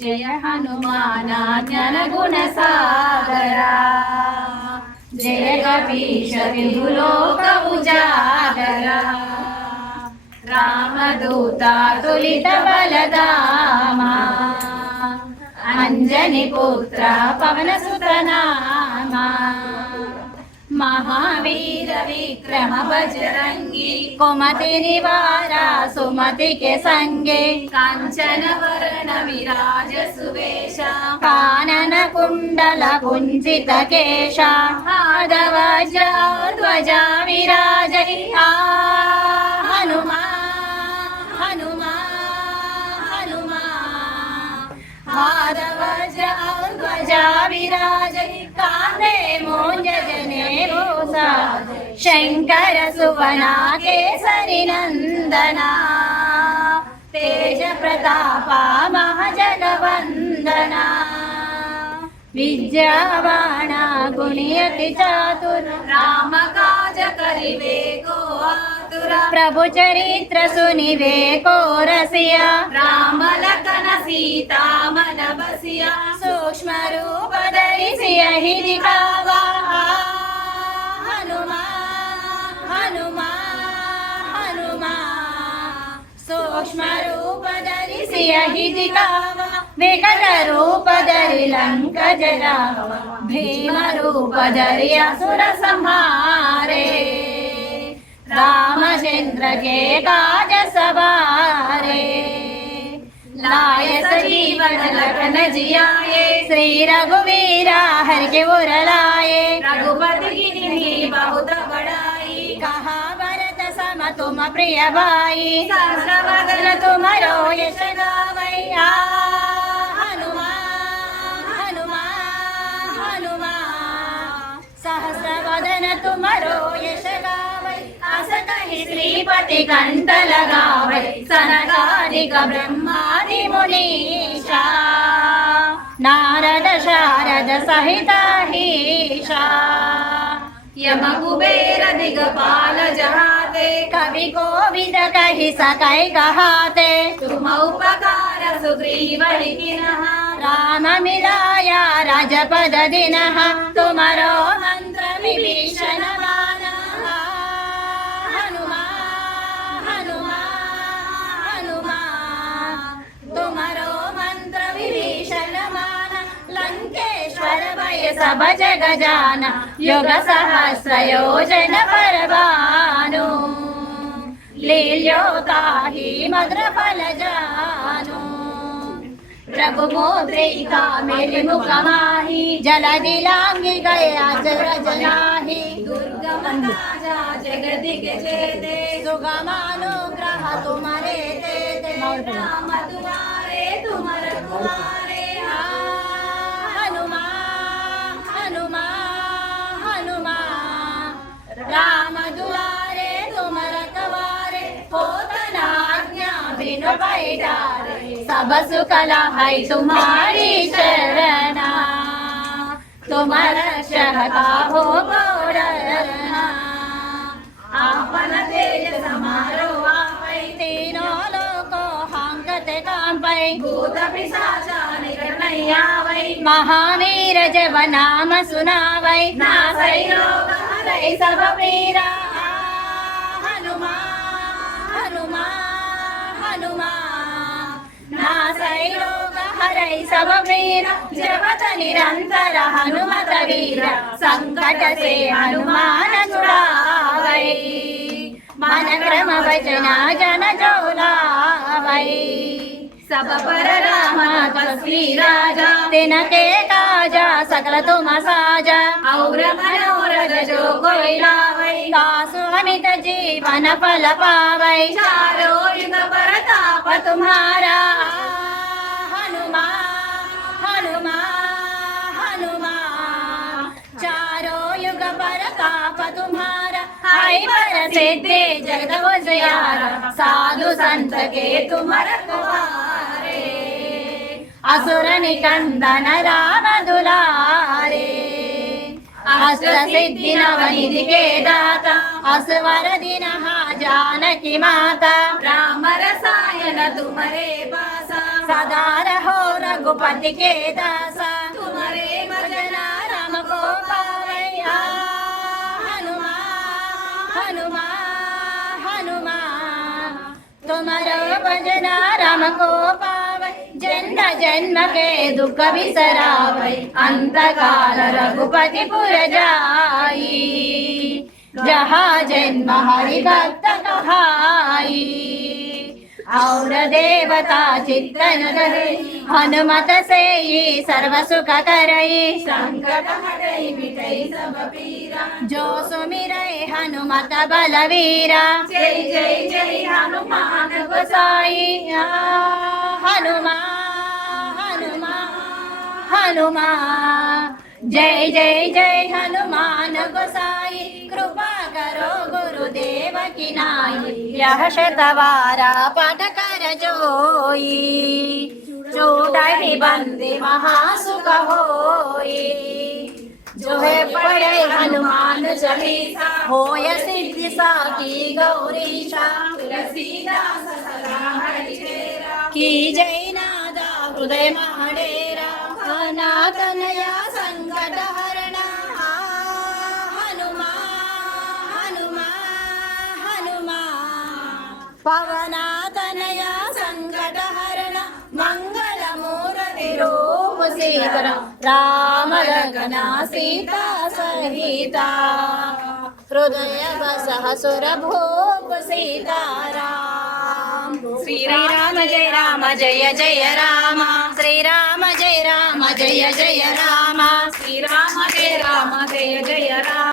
जय हनुमान ज्ञान गुण सागरा, जय कपीश विभुलोक उजागरा, रामदूता तुलित बलधामा, अंजनी पुत्र पवन सुत नामा, महावीर विक्रम बजरंगी, कुमति निवारा सुमति के संगे, कांचन वरण विराज सुवेशा, कानन कुंडल कुंजित केशा, हादव ध्वजा विराजै, हनुमान हनुमान हनुमान, हादव ध्वजा विराजै, कांधे मूंज जनेऊसा, शंकर सुवना केसरी नंदना, तेज प्रतापा महाजगवंदना, विद्यावाना गुणियति चातुर, राम काज करिवे को आतुर, प्रभु चरित्र सुनिवे को रसिया, राम लखन सीता मन बसिया, सूक्ष्म रूप धरिसिया ही दिखावा, हनुमान हनुमान हनुमान, सूक्ष्म रूप धरिसिया ही दिखावा, विकट रूप धरि लंक जरावा, भीम रूप धरि असुर संहारे, रामचंद्र के काज सवारे, लाय सजीवन लखन जियाए, श्री रघुवीरा हरि के उर लाए, रघुपति कीन्ही बहुत बड़ाई, कहा भरत सम तुम प्रिय भाई, सहस्र वदन तुमरो यश गावै, हनुमान हनुमान हनुमान, सहस्र वदन तुमरो यश गावै, अस कहि श्रीपति कंठ लगावै, सनकादिक ब्रह्मादि मुनीषा, नारद शारद सहित हीशा, यम कुबेर दिगपाल जहाते, कवि कोविद कहि सकै कहाते, तुम उपकार सुग्रीव कीन्हा, राम मिलाया राजपद दीन्हा, तुमरो मंत्र विभीषण माना, हनुमान हनुमान हनुमान, तुमरो मंत्र विभीषण माना, लंकेश्वर भय सब जग जाना, युग सहस्र योजन पर भानु, लील्योताहि मधुर फल जानु, प्रभु मुद्रिका मेलि मुख माहि, जलधि लांघि गया अचरज नाहि, दुर्गम काजा जगदिग जेते, सुगम अनुग्रह तुम्हारे तेते, राम दुआरे तुम रखवारे, हनुमान हनुमान हनुमान, राम दुआरे तुम रखवारे, होत न आज्ञा बिनु पैठारे, सब सुख लहै तुम्हारी शरणा, तुम रक्षक काहू को डरना, आपन तेज समारो आपै, तीनों लोकों हांकते कांपै, भूत पिशाच निकट नहीं आवै, महावीर जब नाम सुनावै, नासै रोग हरै सब पीरा, हनुमान हनुमान हनुमान, नासै रोग हरै सब पीरा, जपत निरंतर हनुमत वीरा, संकट से हनुमान छुड़ावै, मन क्रम वचन जन जो लावै, सब पर राम तपस्वी राजा, तिनके काजा सकल तुम साजा, और मनोरथ जो कोई लावै, तासु अमित जीवन फल पावै, चारों युग परताप तुम्हारा, हनुमान हनुमान हनुमान, चारों युग परताप तुम्हारा, हाय बर सिद्धि जगत उजियारा, साधु संत के तुम रखवारे, असुर निकंदन राम दुलारे, अष्ट सिद्धि नवनिधि के दाता, असवर दिन जानकी माता, राम रसायन तुम्हारे पासा, सदा रहो रघु रघुपति के दासा तुम्हारे भजना राम को पावैया हनुमान हनुमान हनुमान तुम्हारो भजना राम को पावै जन्म जन्म के दुख बिसरावै अंतकाल रघुपति पुर जाई जहाँ जन्म हरि भक्त कहाई और देवता चित्तन धरे हनुमत से ये सर्व सुख करई संकट हटई मिटई सब पीरा जो सुमिरै हनुमत बलवीरा जय जय जय हनुमान गोसाई हनुमान हनुमान हनुमान जय जय जय हनुमान गोसाई कृपा करो गुरुदेव की नाई यह शतवारा पाठ कर जोई चूड़हि बंदी महासुख होई जो है पढ़े हनुमान चालीसा होय सिद्धि साकी गौरीशा तुलसीदास सदा हरिचेरा की जय नादा हृदय महाडेरा अनाथनया संकट हरणा पवनातनया संकट हरण मंगल मूर्ति रूप सीता राम लखना सीता सहिता हृदय बसह सुर भूप सीताराम श्री राम जय राम जय जय राम श्री राम जय राम जय जय राम श्री राम जय जय राम